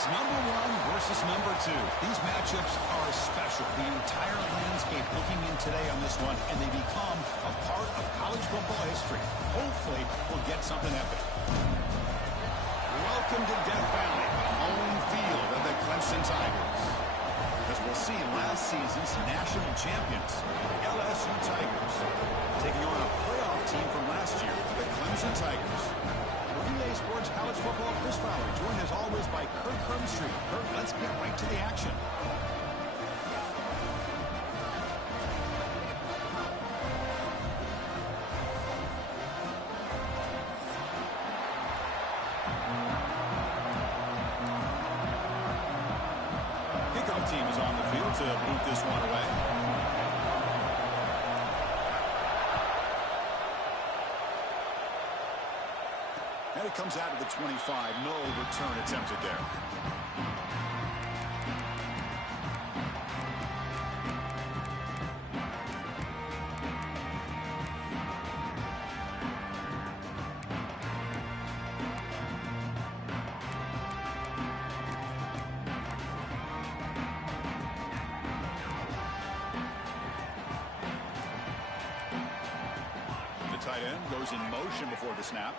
It's number one versus number two. These matchups are special. The entire landscape looking in today on this one, and they become a part of college football history. Hopefully, we'll get something epic. Welcome to Death Valley, the home field of the Clemson Tigers. As we'll see, last season's national champions, LSU Tigers, taking on a playoff team from last year, the Clemson Tigers. Relay Sports College Football, Chris Fowler, joined as always by Kirk Hermstreet. Kirk, let's get right to the action. Kickoff team is on the field to boot this one away. And it comes out of the 25. No return attempted there. The tight end goes in motion before the snap.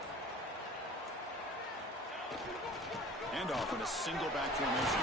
Handoff in a single back formation.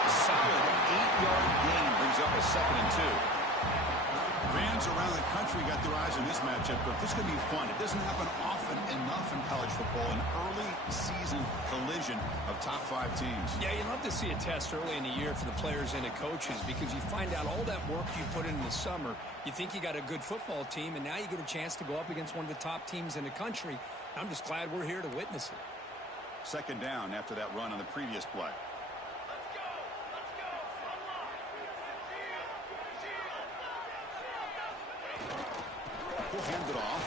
A solid 8-yard gain brings up a 2nd and 2. Fans around the country got their eyes on this matchup, but this is going to be fun. It doesn't happen often enough in college football, an early season collision of top 5 teams. Yeah, you'd love to see a test early in the year for the players and the coaches because you find out all that work you put in the summer. You think you got a good football team, and now you get a chance to go up against one of the top teams in the country. I'm just glad we're here to witness it. 2nd down after that run on the previous play. He'll hand it off.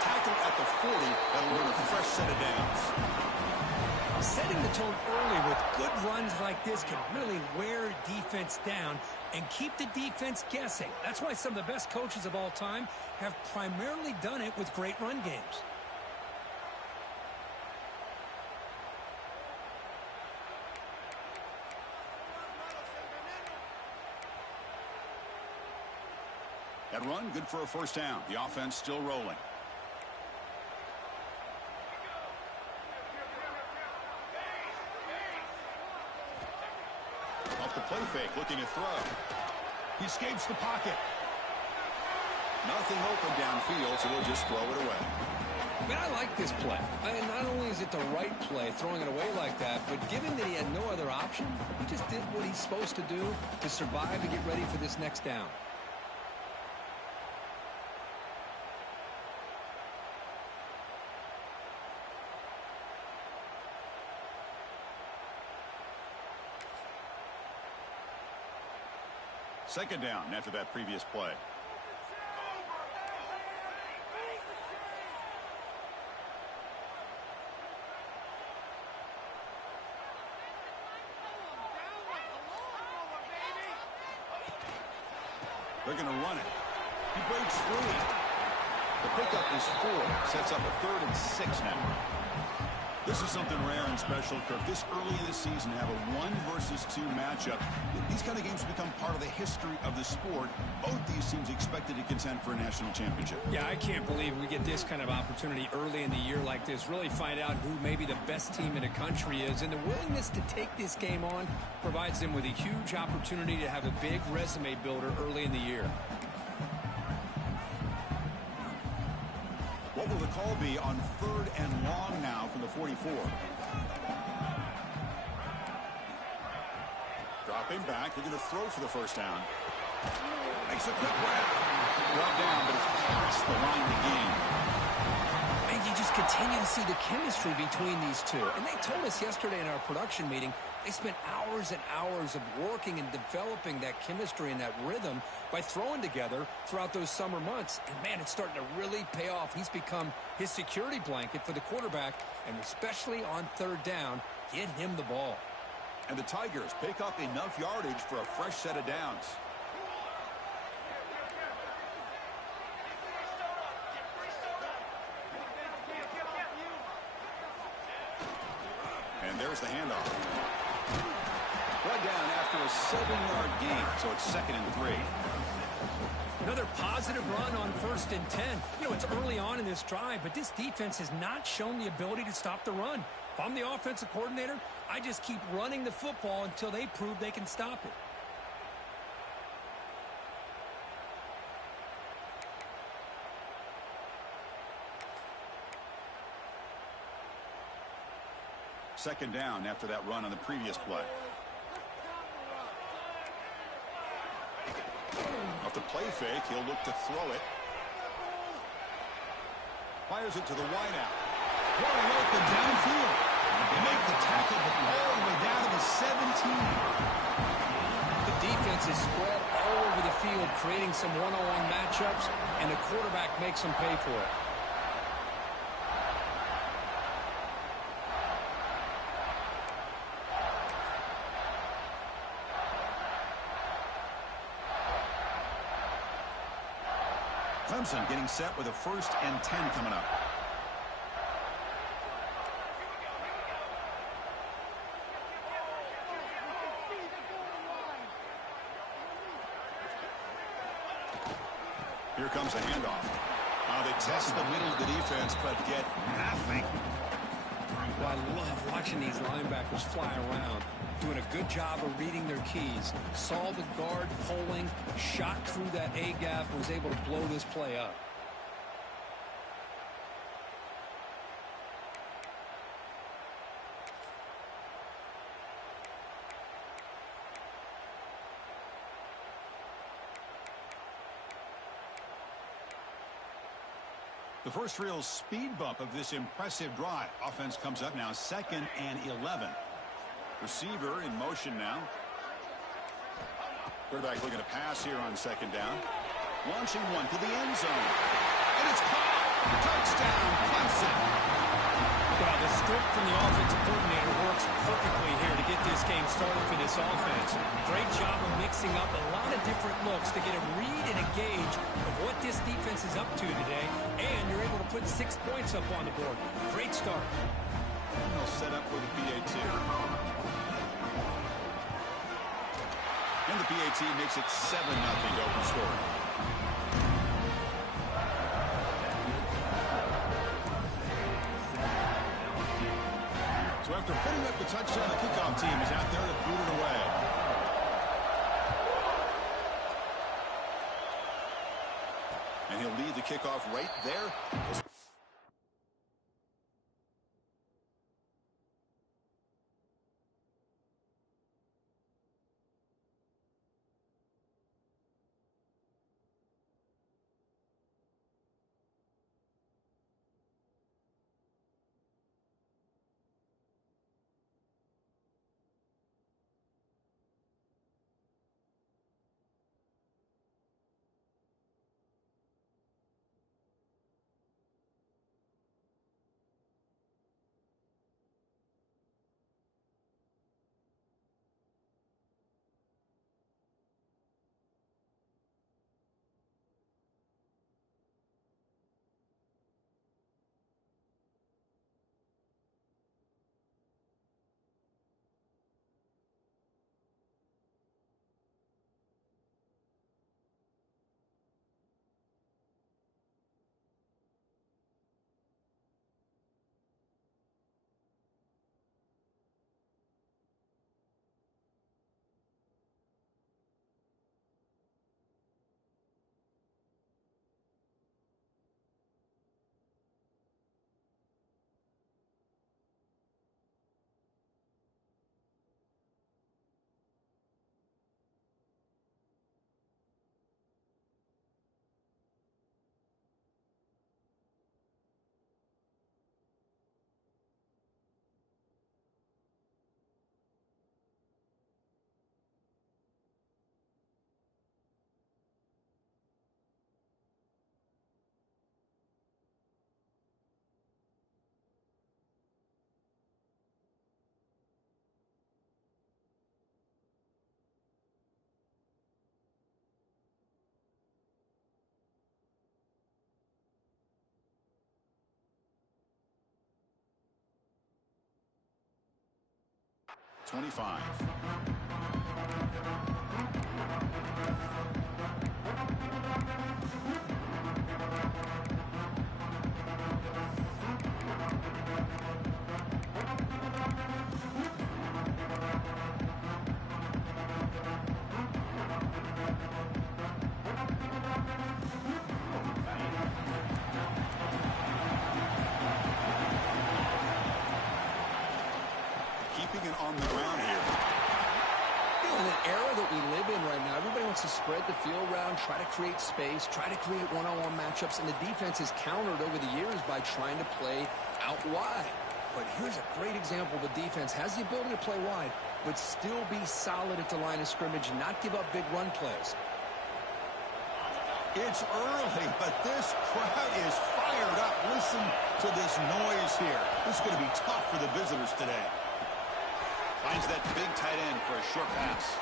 Tackle at the 40. That'll earn a fresh set of downs. Setting the tone early with good runs like this can really wear defense down and keep the defense guessing. That's why some of the best coaches of all time have primarily done it with great run games. That run, good for a 1st down. The offense still rolling. Off the play fake, looking to throw. He escapes the pocket. Nothing open downfield, so he'll just throw it away. Man, I like this play. Not only is it the right play, throwing it away like that, but given that he had no other option, he just did what he's supposed to do to survive and get ready for this next down. Second down after that previous play. They're going to run it. He breaks free. The pickup is 4. Sets up a 3rd and 6 now. This is something rare and special, Kirk. This early in the season, have a 1 versus 2 matchup. These kind of games become part of the history of the sport. Both these teams expected to contend for a national championship. Yeah, I can't believe we get this kind of opportunity early in the year like this. Really find out who maybe the best team in the country is. And the willingness to take this game on provides them with a huge opportunity to have a big resume builder early in the year. What will the call be on 3rd and long now from the 44? Dropping back. They're going to throw for the 1st down. Makes a quick grab. Brought down, but it's past the line to gain. And you just continue to see the chemistry between these two. And they told us yesterday in our production meeting, they spent hours and hours of working and developing that chemistry and that rhythm by throwing together throughout those summer months. And, man, it's starting to really pay off. He's become his security blanket for the quarterback, and especially on 3rd down, get him the ball. And the Tigers pick up enough yardage for a fresh set of downs. There's the handoff. Brought down after a 7-yard gain, so it's 2nd and 3. Another positive run on 1st and 10. You know, it's early on in this drive, but this defense has not shown the ability to stop the run. If I'm the offensive coordinator, I just keep running the football until they prove they can stop it. Second down after that run on the previous play. Off the play fake, he'll look to throw it. Fires it to the wideout. Wide open downfield. They make the tackle, but all the way down to the 17. The defense is spread all over the field, creating some one-on-one matchups, and the quarterback makes them pay for it. Clemson getting set with a 1st and 10 coming up. Here comes the handoff. They test the middle of the defense, but get nothing. Well, I love watching these linebackers fly around, doing a good job of reading their keys. Saw the guard pulling, shot through that A-gap, was able to blow this play up. The first real speed bump of this impressive drive. Offense comes up now 2nd and 11. Receiver in motion now. Quarterback looking to pass here on 2nd down. Launching one to the end zone. And it's caught. Touchdown, Clemson. Well, the script from the offensive coordinator works perfectly here to get this game started for this offense. Great job of mixing up a lot of different looks to get a read and a gauge of what this defense is up to today, and you're able to put 6 points up on the board. Great start. And they'll set up for the PAT. And the PAT makes it 7-0 to open scoring. So after putting up the touchdown, the kickoff team is out there to boot it away. And he'll lead the kickoff right there. 25. Keeping it on the ground here. In an era that we live in right now, everybody wants to spread the field around, try to create space, try to create one-on-one matchups, and the defense has countered over the years by trying to play out wide. But here's a great example of a defense has the ability to play wide, but still be solid at the line of scrimmage and not give up big run plays. It's early, but this crowd is fired up. Listen to this noise here. This is going to be tough for the visitors today. Finds that big tight end for a short pass.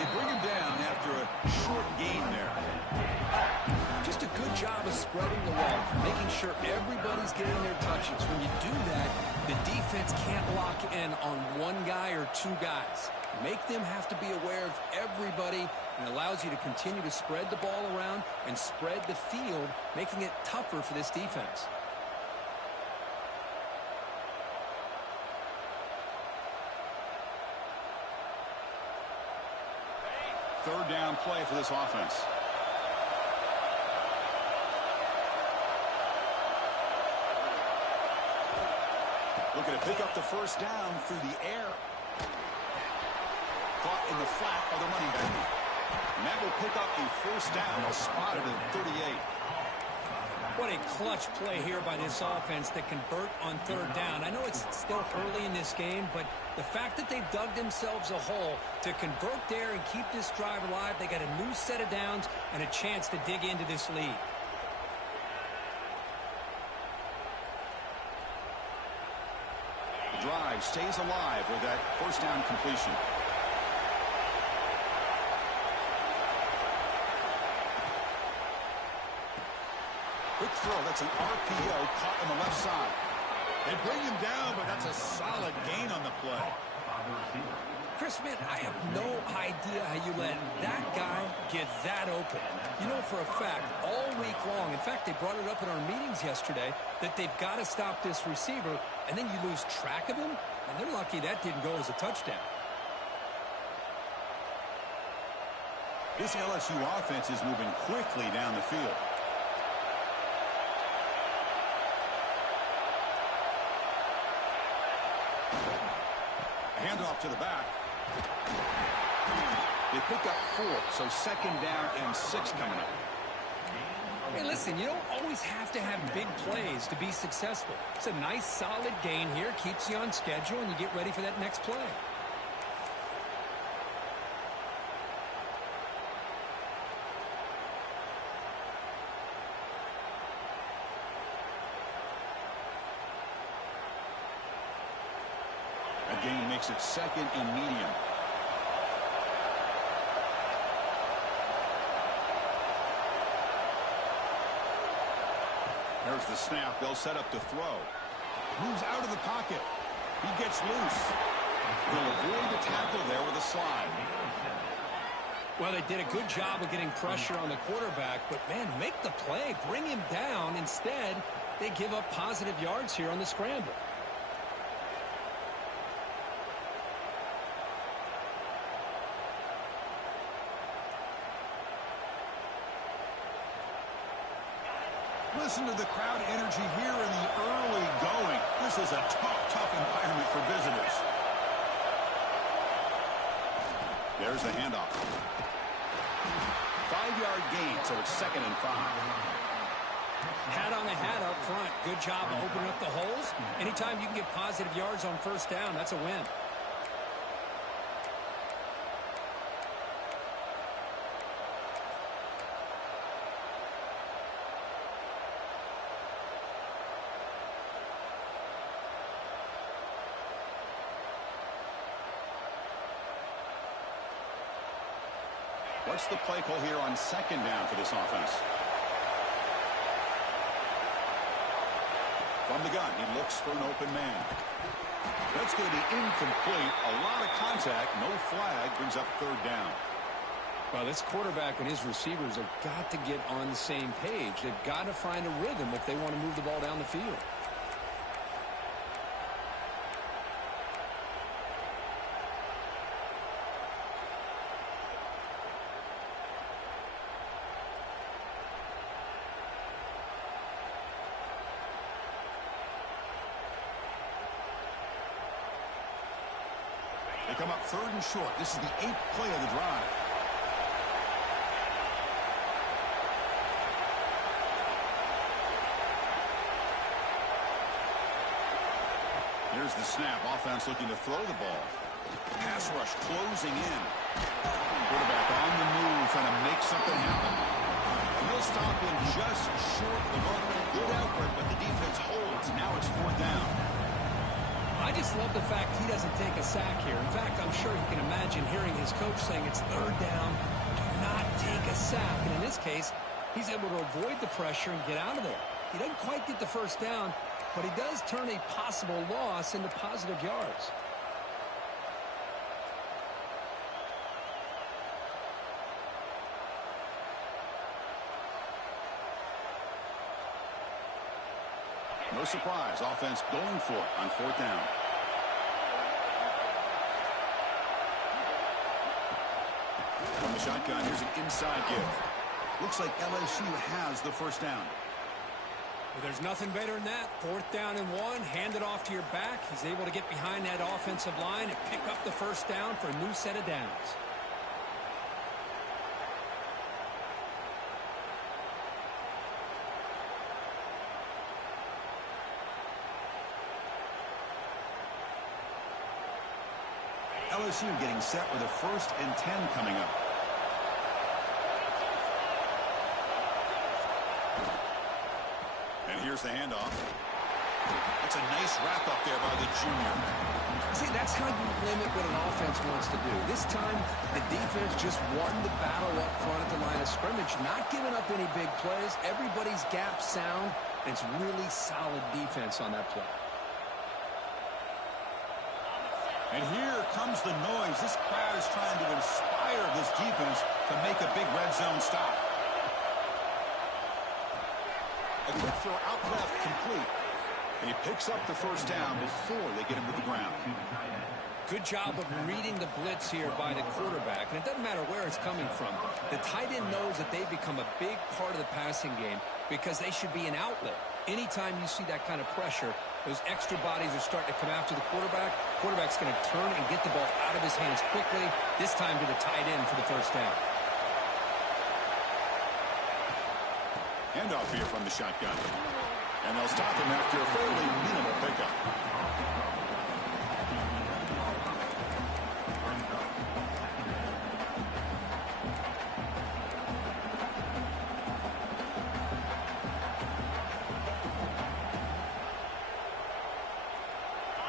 They bring him down after a short gain there. Just a good job of spreading the wealth, making sure everybody's getting their touches. When you do that, the defense can't lock in on one guy or two guys. Make them have to be aware of everybody, and allows you to continue to spread the ball around and spread the field, making it tougher for this defense. Third down play for this offense. Looking to pick up the first down through the air. Caught in the flat by the running back. And that will pick up the first down. Spotted at 38. What a clutch play here by this offense to convert on third down. I know it's still early in this game, but the fact that they've dug themselves a hole to convert there and keep this drive alive, they got a new set of downs and a chance to dig into this lead. The drive stays alive with that first down completion. Quick throw. That's an RPO caught on the left side. They bring him down, but that's a solid gain on the play. Chris, man, I have no idea how you let that guy get that open. You know for a fact, all week long, in fact, they brought it up in our meetings yesterday, that they've got to stop this receiver, and then you lose track of him, and they're lucky that didn't go as a touchdown. This LSU offense is moving quickly down the field. Handoff to the back. They pick up 4, so second down and 6 coming up. Hey, listen, you don't always have to have big plays to be successful. It's a nice, solid gain here, keeps you on schedule, and you get ready for that next play. Gain makes it second and medium. There's the snap. They'll set up to throw. Moves out of the pocket. He gets loose. They'll avoid the tackle there with a slide. Well, they did a good job of getting pressure on the quarterback, but, man, make the play. Bring him down. Instead, they give up positive yards here on the scramble. Listen to the crowd energy here in the early going. This is a tough environment for visitors. There's the handoff. 5-yard gain, so it's second and 5. Hat on the hat up front. Good job of opening up the holes. Anytime you can get positive yards on first down, that's a win. What's the play call here on second down for this offense? From the gun, he looks for an open man. That's going to be incomplete. A lot of contact. No flag. Brings up third down. Well, this quarterback and his receivers have got to get on the same page. They've got to find a rhythm if they want to move the ball down the field. They come up third and short. This is the 8th play of the drive. Here's the snap. Offense looking to throw the ball. Pass rush closing in. Quarterback on the move, trying to make something happen. And he'll stop him just short of the mark. Good effort, but the defense holds. Now it's fourth down. I just love the fact he doesn't take a sack here. In fact, I'm sure you can imagine hearing his coach saying it's third down. Do not take a sack. And in this case, he's able to avoid the pressure and get out of there. He doesn't quite get the first down, but he does turn a possible loss into positive yards. No surprise. Offense going for it on fourth down. From the shotgun, here's an inside give. Looks like LSU has the first down. Well, there's nothing better than that. Fourth down and 1, hand it off to your back. He's able to get behind that offensive line and pick up the first down for a new set of downs. LSU getting set with a 1st and 10 coming up. And here's the handoff. That's a nice wrap up there by the junior. See, that's how you limit what an offense wants to do. This time, the defense just won the battle up front at the line of scrimmage, not giving up any big plays. Everybody's gap sound, and it's really solid defense on that play. And here comes the noise. This crowd is trying to inspire this defense to make a big red zone stop. A quick throw out left, complete. And he picks up the first down before they get him to the ground. Good job of reading the blitz here by the quarterback. And it doesn't matter where it's coming from. The tight end knows that they become a big part of the passing game because they should be an outlet. Anytime you see that kind of pressure, those extra bodies are starting to come after the quarterback. Quarterback's going to turn and get the ball out of his hands quickly, this time to the tight end for the first down. Handoff here from the shotgun. And they'll stop him after a fairly minimal pickup.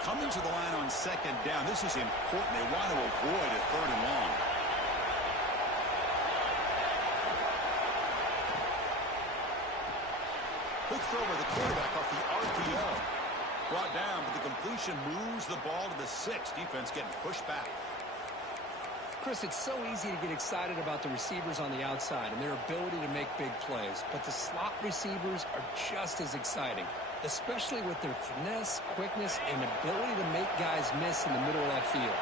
Coming to the line on second down. This is important. They want to avoid a third and long. Quick throw by the quarterback off the RPO. Brought down, but the completion moves the ball to the 6. Defense getting pushed back. Chris, it's so easy to get excited about the receivers on the outside and their ability to make big plays, but the slot receivers are just as exciting, especially with their finesse, quickness, and ability to make guys miss in the middle of that field.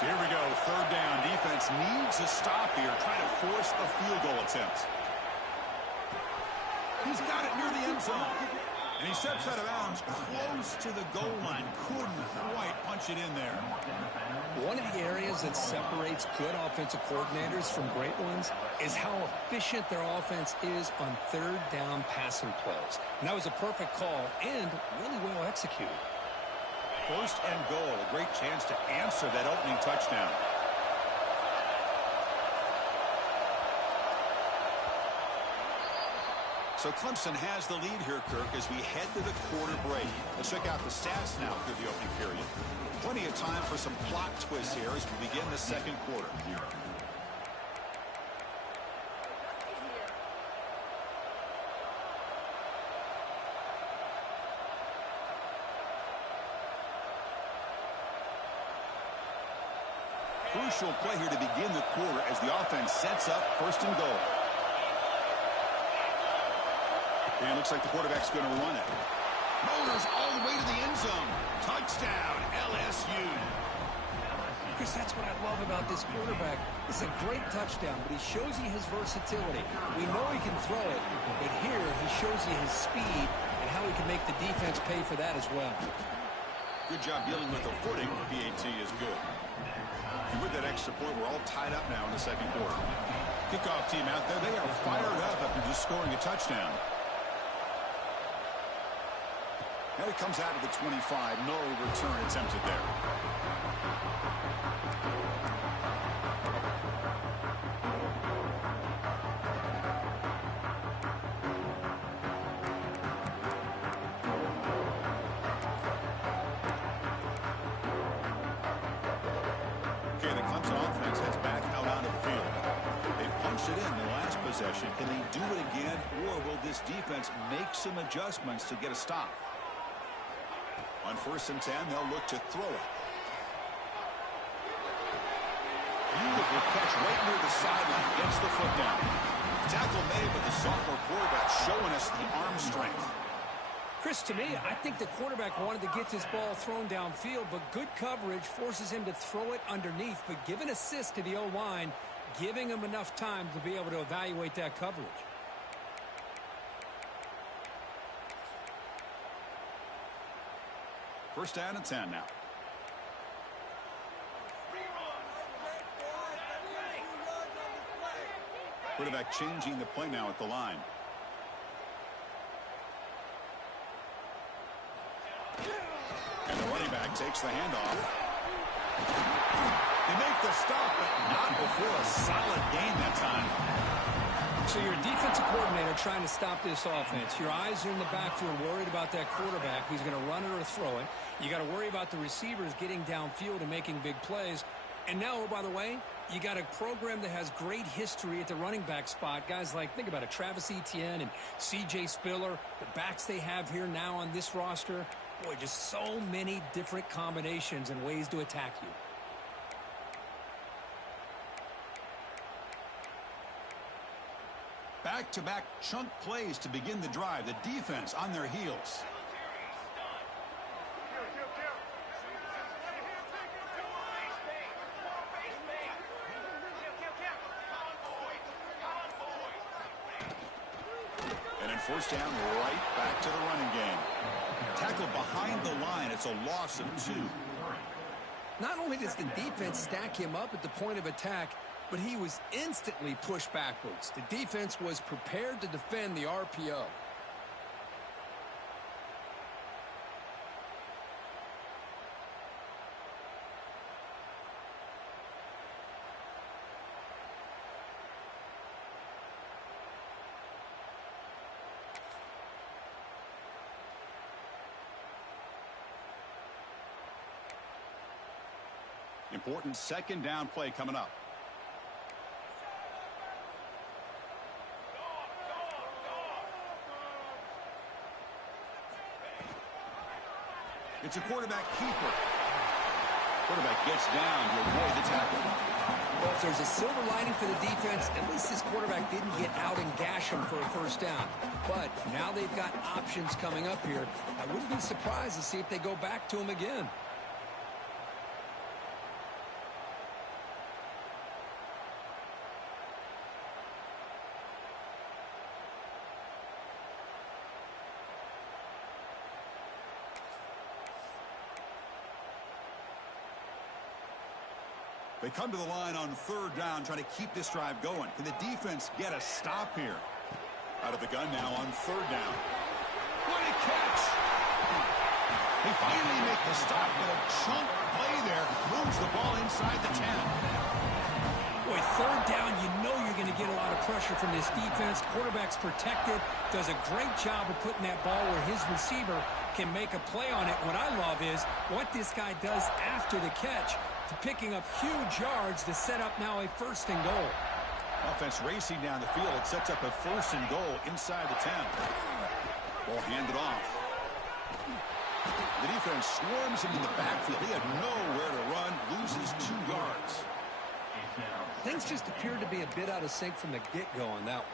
So here we go, third down. Defense needs a stop here, trying to force a field goal attempt. He's got it near the end zone. And he steps out of bounds close to the goal line. Couldn't quite punch it in there. One of the areas that separates good offensive coordinators from great ones is how efficient their offense is on third down passing plays. And that was a perfect call and really well executed. First and goal, a great chance to answer that opening touchdown. So Clemson has the lead here, Kirk, as we head to the quarter break. Let's check out the stats now through the opening period. Plenty of time for some plot twists here as we begin the second quarter. crucial play here to begin the quarter as the offense sets up 1st and goal. And it looks like the quarterback's going to run it. Motors all the way to the end zone. Touchdown, LSU. Chris, that's what I love about this quarterback. It's a great touchdown, but he shows you his versatility. We know he can throw it, but here he shows you his speed and how he can make the defense pay for that as well. Good job dealing with the footing. PAT is good. And with that extra point, we're all tied up now in the 2nd quarter. Kickoff team out there. They are fired up after just scoring a touchdown. Now he comes out of the 25. No return attempted there. Okay, the Clemson offense heads back out onto the field. They punched it in the last possession. Can they do it again, or will this defense make some adjustments to get a stop? On 1st and 10, they'll look to throw it. Beautiful catch right near the sideline. Gets the foot down. Tackle made, but the sophomore quarterback showing us the arm strength. Chris, to me, I think the quarterback wanted to get this ball thrown downfield, but good coverage forces him to throw it underneath. But give an assist to the O-line, giving him enough time to be able to evaluate that coverage. First down and 10 now. Quarterback changing the play now at the line. And the running back takes the handoff. They make the stop, but not before a solid gain that time. So you're a defensive coordinator trying to stop this offense. Your eyes are in the backfield worried about that quarterback who's going to run it or throw it. You got to worry about the receivers getting downfield and making big plays. And now, oh, by the way, you got a program that has great history at the running back spot. Guys like, think about it, Travis Etienne and C.J. Spiller, the backs they have here now on this roster. Boy, just so many different combinations and ways to attack you. Back-to-back chunk plays to begin the drive. The defense on their heels. And then 1st down, right back to the running game. Tackled behind the line. It's a loss of 2. Not only does the defense stack him up at the point of attack, but he was instantly pushed backwards. The defense was prepared to defend the RPO. Important 2nd down play coming up. It's a quarterback keeper. Quarterback gets down to avoid the tackle. Well, if there's a silver lining for the defense, at least this quarterback didn't get out and gash him for a 1st down. But now they've got options coming up here. I wouldn't be surprised to see if they go back to him again. They come to the line on 3rd down, trying to keep this drive going. Can the defense get a stop here? Out of the gun now on 3rd down. What a catch! They finally make the stop, but a chunk play there moves the ball inside the 10. Boy, 3rd down, you know you're going to get a lot of pressure from this defense. Quarterback's protected, does a great job of putting that ball where his receiver can make a play on it. What I love is what this guy does after the catch to picking up huge yards to set up now a 1st and goal. Offense racing down the field. It sets up a 1st and goal inside the 10. Ball handed off. The defense swarms him in the backfield. He had nowhere to run, loses 2 yards. Things just appeared to be a bit out of sync from the get-go on that one.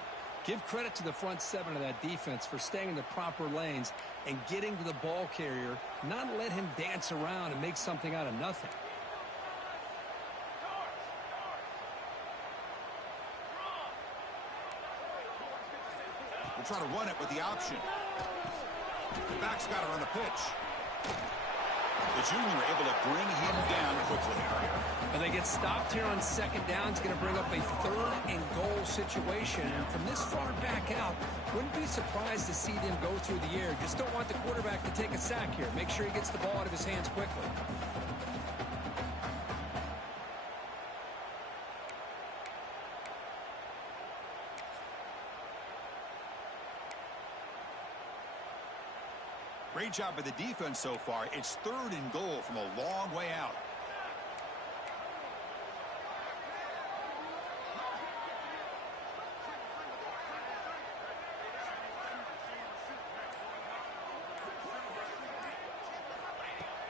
Give credit to the front seven of that defense for staying in the proper lanes and getting to the ball carrier, not let him dance around and make something out of nothing. We'll try to run it with the option. The back's got her on the pitch. The junior able to bring him down quickly. And they get stopped here on second down. It's going to bring up a 3rd and goal situation. And from this far back out, wouldn't be surprised to see them go through the air. Just don't want the quarterback to take a sack here. Make sure he gets the ball out of his hands quickly. Great job by the defense so far. It's 3rd and goal from a long way out.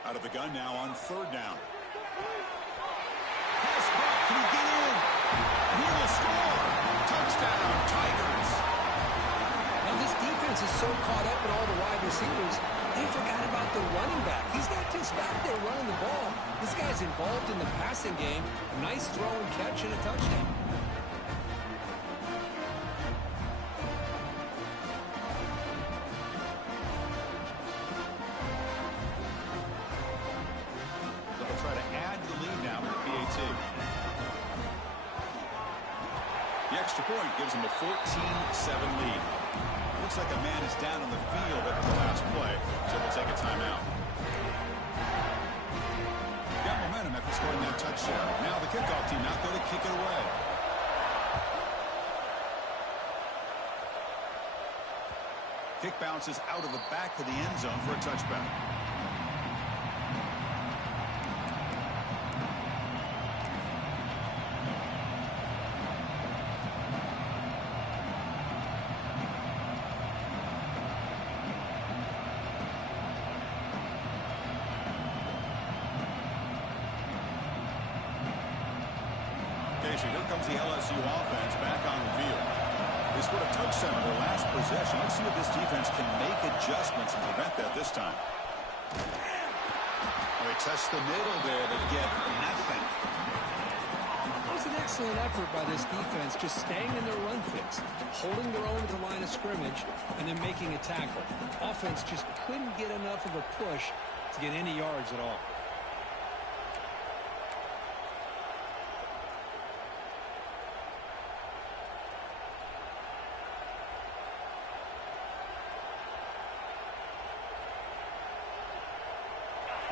Out of the gun now on 3rd down. Pass back. Can he get in? He will score. Touchdown, Tigers. Now this defense is so caught up in all the wide receivers, they forgot about the running back. He's not just back there running the ball. This guy's involved in the passing game. A nice throw and catch and a touchdown. So they'll try to add to the lead now with the PAT. The extra point gives them a 14-7 lead. Looks like a man is down on the field at the last play, so we'll take a timeout. Got momentum after scoring that touchdown. Now the kickoff team out there to kick it away. Kick bounces out of the back of the end zone for a touchback. So here comes the LSU offense back on the field. They scored a touchdown on their last possession. Let's see if this defense can make adjustments and prevent that this time. They test the middle there to get nothing. It was an excellent effort by this defense, just staying in their run fix, holding their own at the line of scrimmage, and then making a tackle. Offense just couldn't get enough of a push to get any yards at all.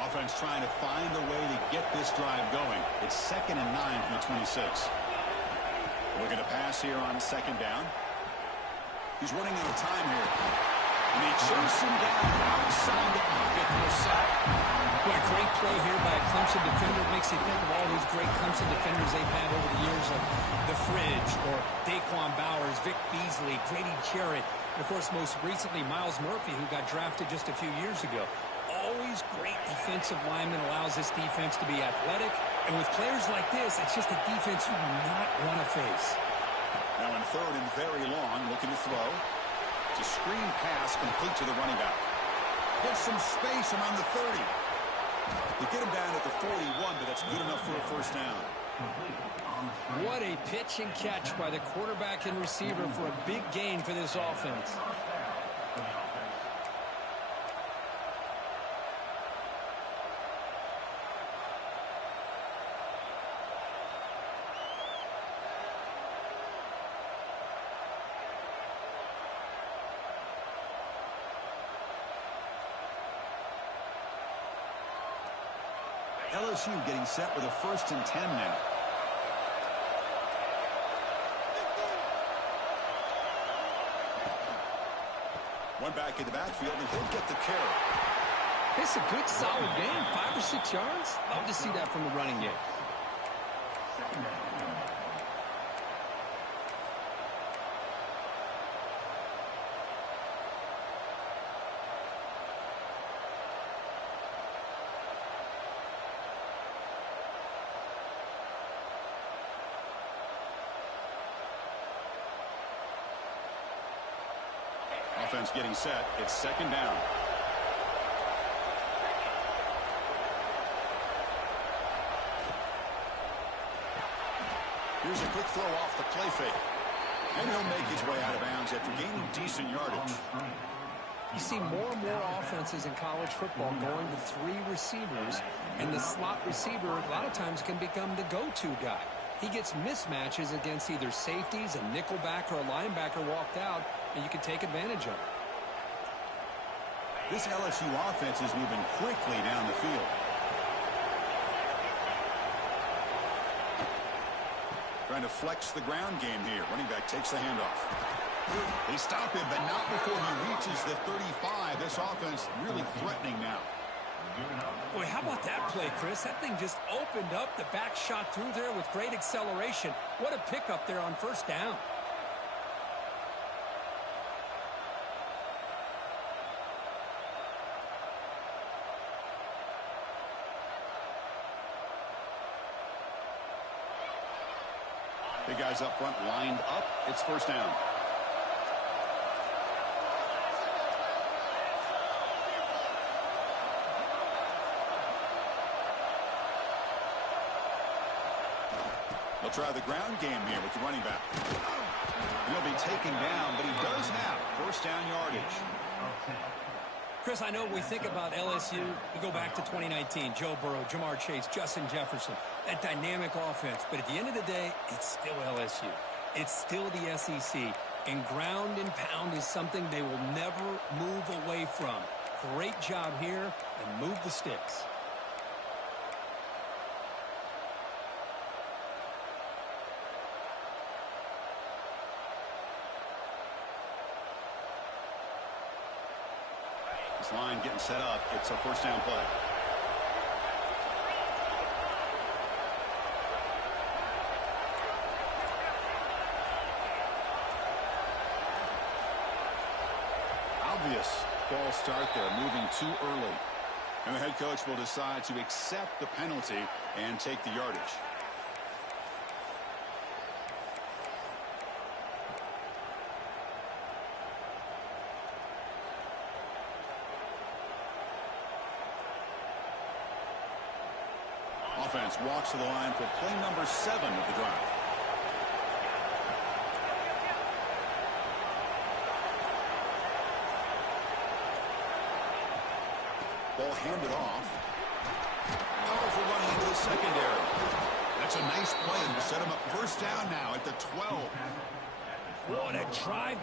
Offense trying to find a way to get this drive going. It's 2nd and 9 from the 26. Looking to pass here on 2nd down. He's running out of time here. And he chased him down outside the pocket for a sack. What a great play here by a Clemson defender. It makes you think of all those great Clemson defenders they've had over the years, like The Fridge or Daquan Bowers, Vic Beasley, Grady Jarrett, and of course most recently Miles Murphy, who got drafted just a few years ago. Always great defensive lineman, allows this defense to be athletic. And with players like this, it's just a defense you do not want to face. Now in 3rd and very long, looking to throw. It's a screen pass complete to the running back. Gets some space around the 30. They get him down at the 41, but that's good enough for a 1st down. What a pitch and catch by the quarterback and receiver for a big gain for this offense. LSU getting set with a 1st and 10 now. One back in the backfield, and he'll get the carry. It's a good, solid game. 5 or 6 yards. Love to see that from the running game. offense getting set. It's second down. Here's a quick throw off the play fake. And he'll make his way out of bounds after gaining decent yardage. You see more and more offenses in college football going to 3 receivers, and the slot receiver a lot of times can become the go-to guy. He gets mismatches against either safeties, a nickelback, or a linebacker walked out, and you can take advantage of it. This LSU offense is moving quickly down the field. Trying to flex the ground game here. Running back takes the handoff. They stop him, but not before he reaches the 35. This offense really threatening now. Boy, how about that play, Chris? That thing just opened up. The back shot through there with great acceleration. What a pickup there on first down. Big guys up front lined up. It's first down. They'll try the ground game here with the running back. He'll be taken down, but he does have first down yardage. Chris, I know we think about LSU. We go back to 2019. Joe Burrow, Jamar Chase, Justin Jefferson. That dynamic offense. But at the end of the day, it's still LSU. It's still the SEC. And ground and pound is something they will never move away from. Great job here, and move the sticks. This line getting set up. It's a first down play. Obvious false start there, moving too early. And the head coach will decide to accept the penalty and take the yardage. Offense walks to the line for play number 7 of the drive. Ball handed off. Powerful run into the secondary. That's a nice play to set him up first down now at the 12. What a drive